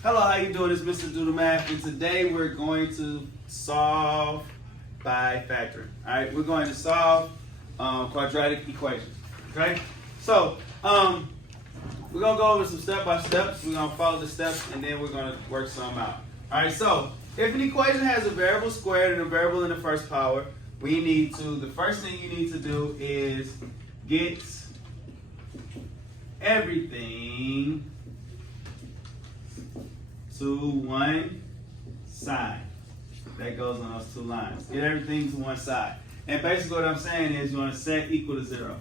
Hello, how you doing? It's Mr. Do the Math, and today we're going to solve by factoring. All right, we're going to solve quadratic equations. Okay, so we're gonna go over some step by steps. We're gonna follow the steps, and then we're gonna work some out. All right, so if an equation has a variable squared and a variable in the first power, the first thing you need to do is get everything to one side. That goes on those two lines. Get everything to one side. And basically what I'm saying is you want to set equal to 0.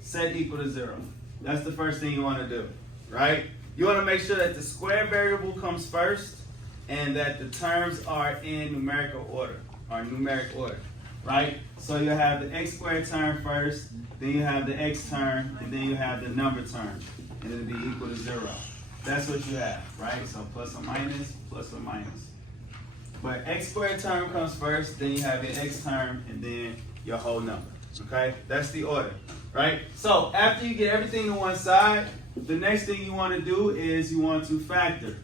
Set equal to 0. That's the first thing you want to do, right? You want to make sure that the square variable comes first and that the terms are in numerical order, right? So you have the x squared term first, then you have the x term, and then you have the number term, and it'll be equal to 0. That's what you have, right? So plus or minus, plus or minus. But x squared term comes first, then you have your x term, and then your whole number, okay? That's the order, right? So after you get everything to one side, the next thing you want to do is you want to factor.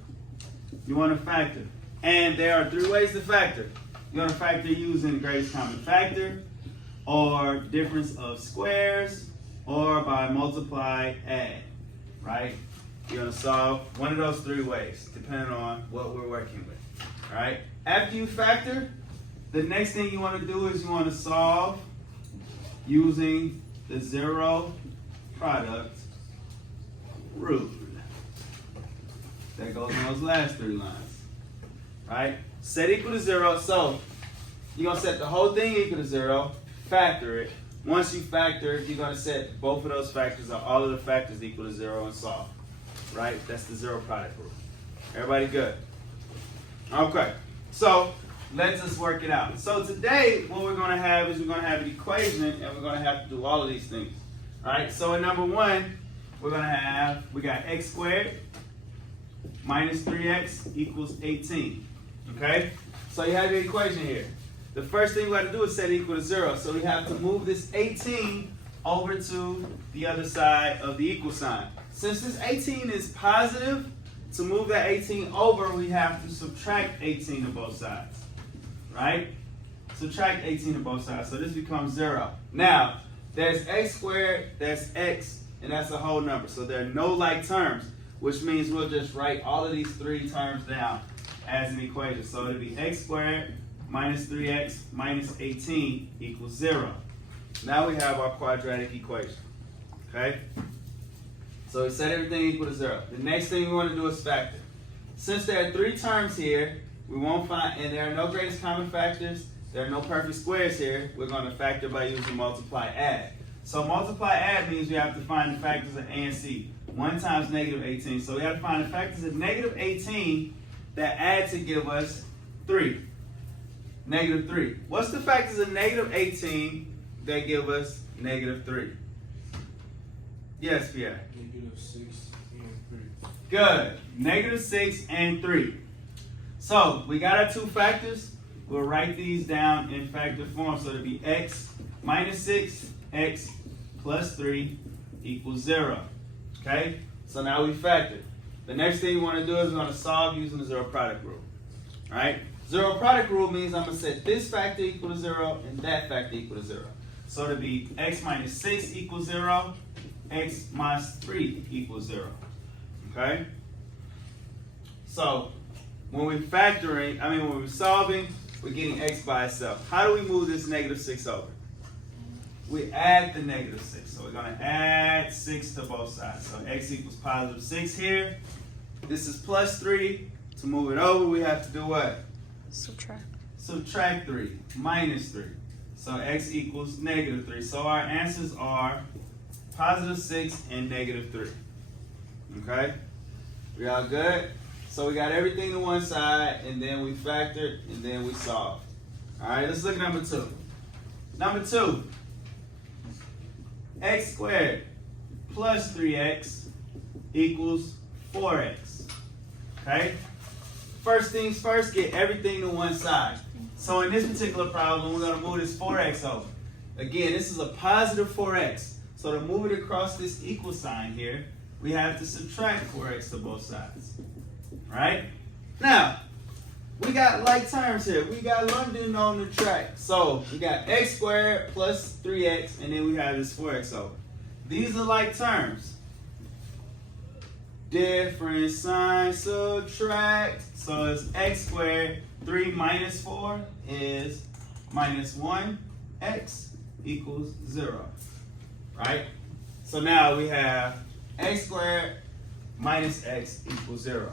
You want to factor. And there are 3 ways to factor. You want to factor using the greatest common factor, or difference of squares, or by multiply, add, right? You're going to solve one of those 3 ways, depending on what we're working with. All right? After you factor, the next thing you want to do is you want to solve using the zero product rule. That goes on those last 3 lines. Right? Set equal to 0. So you're going to set the whole thing equal to 0, factor it. Once you factor, you're going to set both of those factors, or all of the factors equal to 0, and solve. Right? That's the zero product rule. Everybody good? Okay. So let's just work it out. So today, what we're going to have is we're going to have an equation, and we're going to have to do all of these things. All right. So in number 1, we got x squared minus 3x equals 18. Okay. So you have your equation here. The first thing we got to do is set it equal to 0. So we have to move this 18 over to the other side of the equal sign. Since this 18 is positive, to move that 18 over, we have to subtract 18 to both sides, right? Subtract 18 to both sides, so this becomes 0. Now, there's x squared, that's x, and that's a whole number. So there are no like terms, which means we'll just write all of these 3 terms down as an equation. So it'll be x squared minus 3x minus 18 equals 0. Now we have our quadratic equation, okay? So we set everything equal to 0. The next thing we want to do is factor. Since there are 3 terms here, we won't find, and there are no greatest common factors, there are no perfect squares here, we're going to factor by using multiply add. So multiply add means we have to find the factors of a and c. 1 times negative 18. So we have to find the factors of negative 18 that add to give us 3. Negative 3. What's the factors of negative 18 that give us negative 3? Yes, Pierre. Negative 6 and 3. Good. Negative 6 and 3. So we got our 2 factors. We'll write these down in factor form. So it'll be x minus 6, x plus 3 equals 0. Okay? So now we factored. The next thing we want to do is we're going to solve using the zero product rule. All right? Zero product rule means I'm going to set this factor equal to 0 and that factor equal to 0. So it'll be x minus 6 equals 0. X minus 3 equals 0. Okay? So when we're when we're solving, we're getting x by itself. How do we move this negative 6 over? We add the negative 6. So we're going to add 6 to both sides. So x equals positive 6 here. This is plus 3. To move it over, we have to do what? Subtract. Subtract 3. Minus 3. So x equals negative 3. So our answers are positive 6 and negative 3. Okay? We all good? So we got everything to one side, and then we factored, and then we solved. All right, let's look at number 2. Number 2, x squared plus 3x equals 4x. Okay? First things first, get everything to one side. So in this particular problem, we're going to move this 4x over. Again, this is a positive 4x. So to move it across this equal sign here, we have to subtract 4x to both sides. Right? Now, we got like terms here. We got London on the track. So we got x squared plus 3x, and then we have this 4x over. These are like terms. Different sign, subtract. So it's x squared. 3 minus 4 is minus 1x equals 0. Right? So now we have x squared minus x equals 0.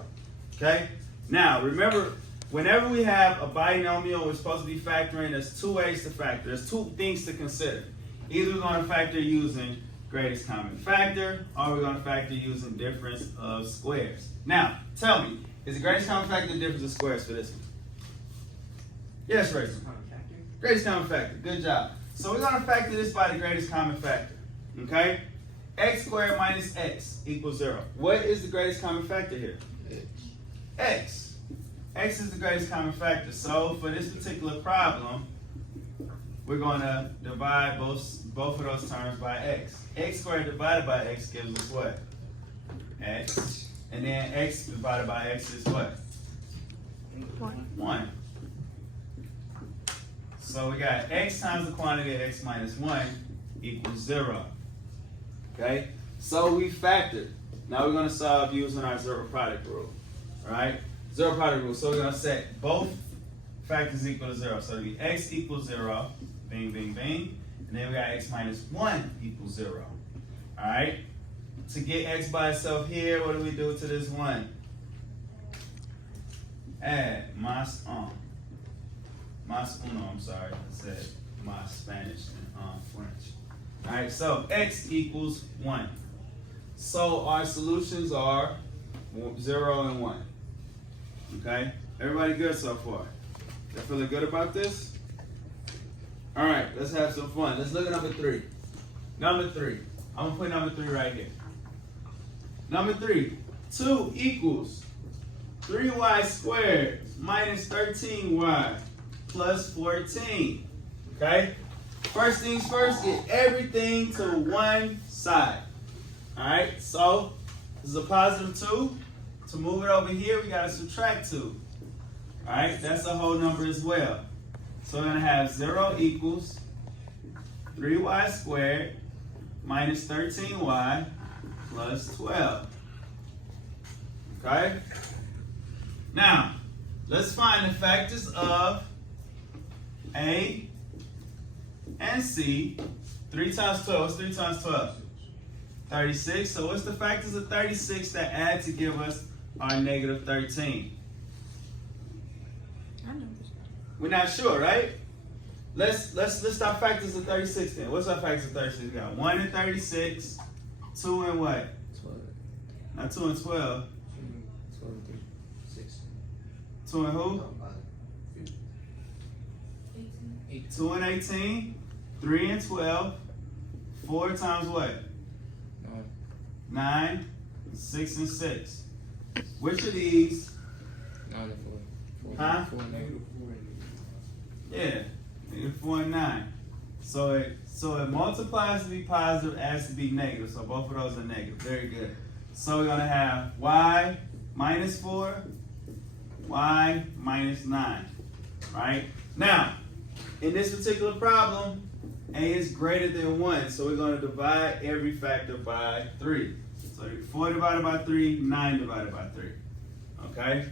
Okay? Now, remember, whenever we have a binomial we're supposed to be factoring, there's two ways to factor. There's two things to consider. Either we're going to factor using greatest common factor, or we're going to factor using difference of squares. Now, tell me, is the greatest common factor the difference of squares for this one? Yes, Rachel. Greatest common factor. Good job. So we're going to factor this by the greatest common factor. Okay? X squared minus x equals 0. What is the greatest common factor here? X. X is the greatest common factor. So for this particular problem, we're going to divide both of those terms by x. X squared divided by x gives us what? X. And then x divided by x is what? 1. So we got x times the quantity of x minus 1 equals 0. Okay? So we factored. Now we're going to solve using our zero product rule. Alright? Zero product rule. So we're going to set both factors equal to 0. So it'll be x equals 0. Bing, bing, bing. And then we got x minus 1 equals 0. Alright? To get x by itself here, what do we do to this 1? Add más uno, I'm sorry. I said más Spanish and French. Alright, so x equals 1. So our solutions are 0 and 1. Okay? Everybody good so far? Y'all feeling good about this? Alright, let's have some fun. Let's look at number 3. Number 3. I'm going to put number 3 right here. Number 3. 2 equals 3y squared minus 13y plus 14. Okay? First things first, get everything to one side. Alright, so this is a positive 2. To move it over here, we got to subtract 2. Alright, that's a whole number as well. So we're going to have 0 equals 3y squared minus 13y plus 12. Okay? Now, let's find the factors of A and C. 3 times 12. What's 3 times 12? 36. So what's the factors of 36 that add to give us our negative 13? I know. We're not sure, right? Let's list our factors of 36 then. What's our factors of 36? We got 1 and 36, 2 and what? 12. Not 2 and 12. 12 and 6. 2 and who? 8. 2 and 18, 3 and 12, 4 times what? 9, 6 and 6. Which of these? 9 and 4. Huh? 4 and 9. Yeah, negative 4 and 9. So it multiplies to be positive, adds to be negative. So both of those are negative. Very good. So we're gonna have y minus 4, y minus 9. Right? Now, in this particular problem, a is greater than 1, so we're going to divide every factor by 3. So 4 divided by 3, 9 divided by 3. Okay?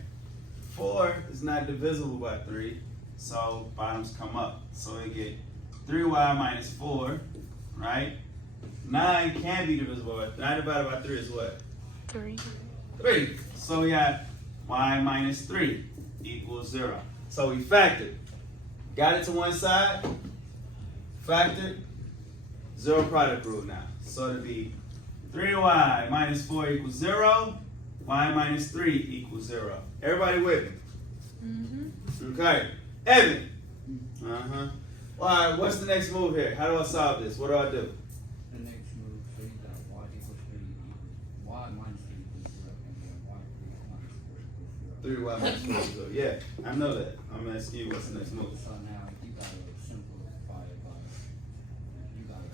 4 is not divisible by 3, so bottoms come up. So we get 3y minus 4, right? 9 can be divisible by 9 divided by 3 is what? 3. 3. So we got y minus 3 equals 0. So we factored. Got it to one side, factored, zero product rule now. So it'll be 3y minus 4 equals 0, y minus 3 equals 0. Everybody with me? Mm-hmm. Okay. Evan. Uh-huh. All right, what's the next move here? How do I solve this? What do I do? The next move, so you got y equals 3 equals y minus 3 equals 0, and then y minus 4 equals 0. 3y minus 4 equals 0. Yeah, I know that. I'm asking you what's the next move. So now you gotta simplify it by, you gotta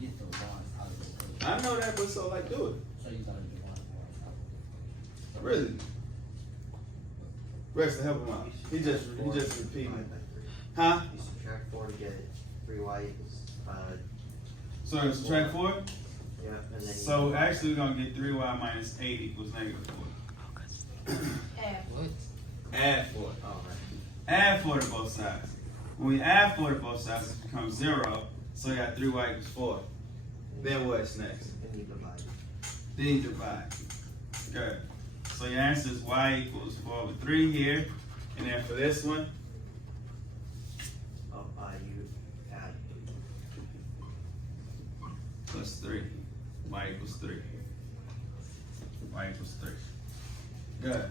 get the y's out of the equation. I know that, but so like do it. So you gotta divide the y's out of it. So Really? Rex, help him out. He just repeating it. Huh? You subtract 4 to get 3y equals So it's subtract 4? yeah, and then So actually we're gonna get 3y minus 8 equals negative 4. What? Add 4. oh right. Add 4 to both sides. When we add 4 to both sides, it becomes 0. So we got 3y equals 4. Then what's next? And you divide. Then you divide. Good. So your answer is y equals 4 over 3 here. And then for this one, Oh, you add. plus 3. Y equals 3. Y equals 3. Good.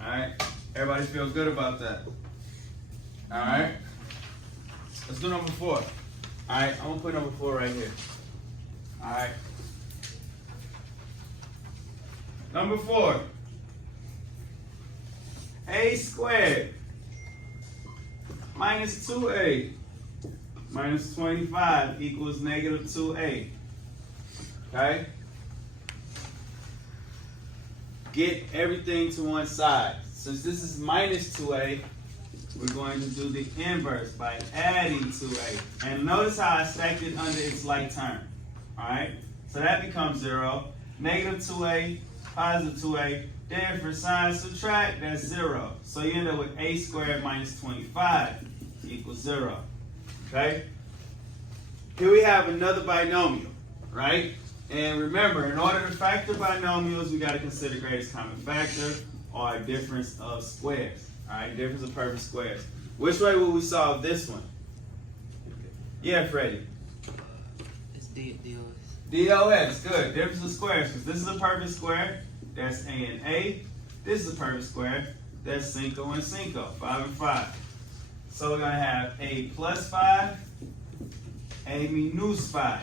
Alright. Everybody feel good about that? Alright. Let's do number 4. Alright, I'm gonna put number 4 right here. Alright. Number 4. A squared minus 2a minus 25 equals negative 2a. Okay? Get everything to one side. Since this is minus 2a, we're going to do the inverse by adding 2a. And notice how I stacked it under its like term. Alright? So that becomes 0. Negative 2a, positive 2a. Then for sign subtract, that's 0. So you end up with a squared minus 25 equals 0. Okay? Here we have another binomial, right? And remember, in order to factor binomials, we got to consider greatest common factor or a difference of squares. Alright, difference of perfect squares. Which way will we solve this one? Yeah, Freddie. It's DOS. DOS, good. Difference of squares, because this is a perfect square. That's A and A. This is a perfect square. That's Cinco and Cinco, 5 and 5. So we're going to have A plus 5, A minus 5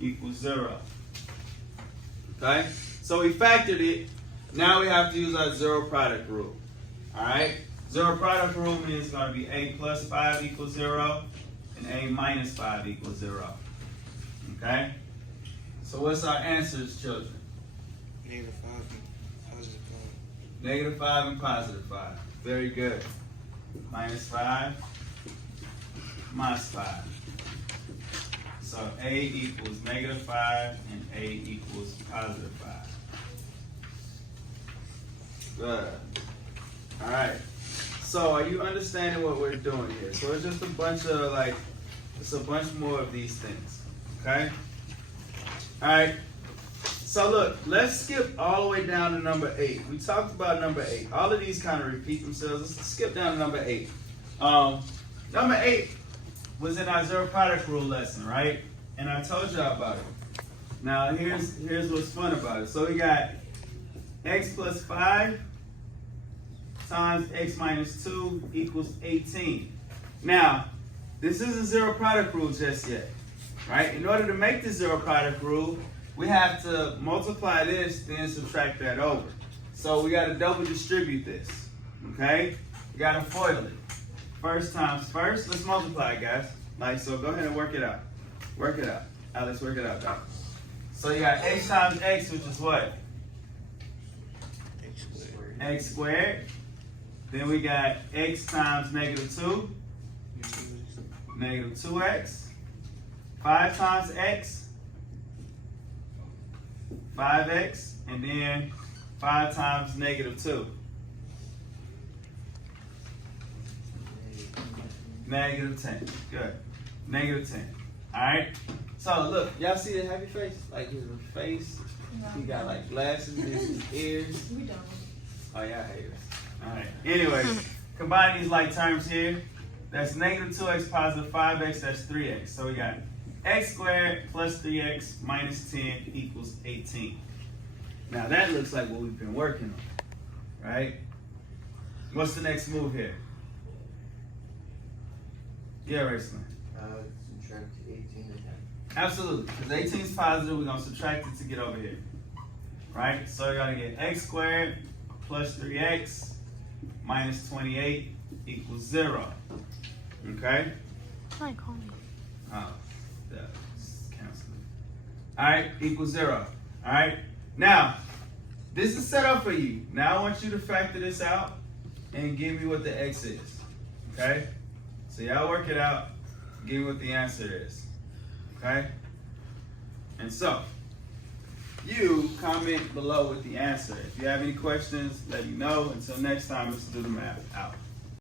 equals 0. Okay? So we factored it. Now we have to use our zero product rule. Alright? Zero product rule means it's going to be A plus 5 equals 0 and A minus 5 equals 0. Okay? So what's our answers, children? Negative 5 and positive 5. Negative 5 and positive 5. Very good. Minus 5, minus 5. So A equals negative 5 and A equals positive 5. Good. Alright. So are you understanding what we're doing here? So it's just a bunch of it's a bunch more of these things. Okay? Alright. So look, let's skip all the way down to number 8. We talked about number 8. All of these kind of repeat themselves. Let's skip down to number 8. Number 8 was in our zero product rule lesson, right? And I told y'all about it. Now here's what's fun about it. So we got x plus 5 times x minus 2 equals 18. Now, this isn't zero product rule just yet, right? In order to make the zero product rule, we have to multiply this, then subtract that over. So we got to double distribute this, okay? We got to FOIL it. First times first. Let's multiply it, guys. So go ahead and work it out. Work it out. Alex, work it out, guys. So you got x times x, which is what? X squared. X squared. Then we got x times negative 2. Negative 2x. 5 times x. 5x, and then 5 times negative 2. Negative 10. Good. Negative 10. Alright? So look, y'all see the happy face? Like his face. He got like glasses in his ears. We don't. Oh yeah, haters. Alright. Anyway, combine these like terms here. That's negative 2x positive 5x, that's 3x. So we got x squared plus 3x minus 10 equals 18. Now that looks like what we've been working on, right? What's the next move here? Yeah, Raceland. Subtract 18 again. Absolutely. Because 18 is positive, we're going to subtract it to get over here. Right? So we got to get x squared plus 3x minus 28 equals 0. Okay? Hi, call me. Oh, that's canceling. Alright, equals 0. Alright? Now, This is set up for you. Now I want you to factor this out and give me what the x is. Okay? So y'all work it out. Give me what the answer is. Okay? And so, you comment below with the answer. If you have any questions, let me know. Until next time, let's do the math. Out.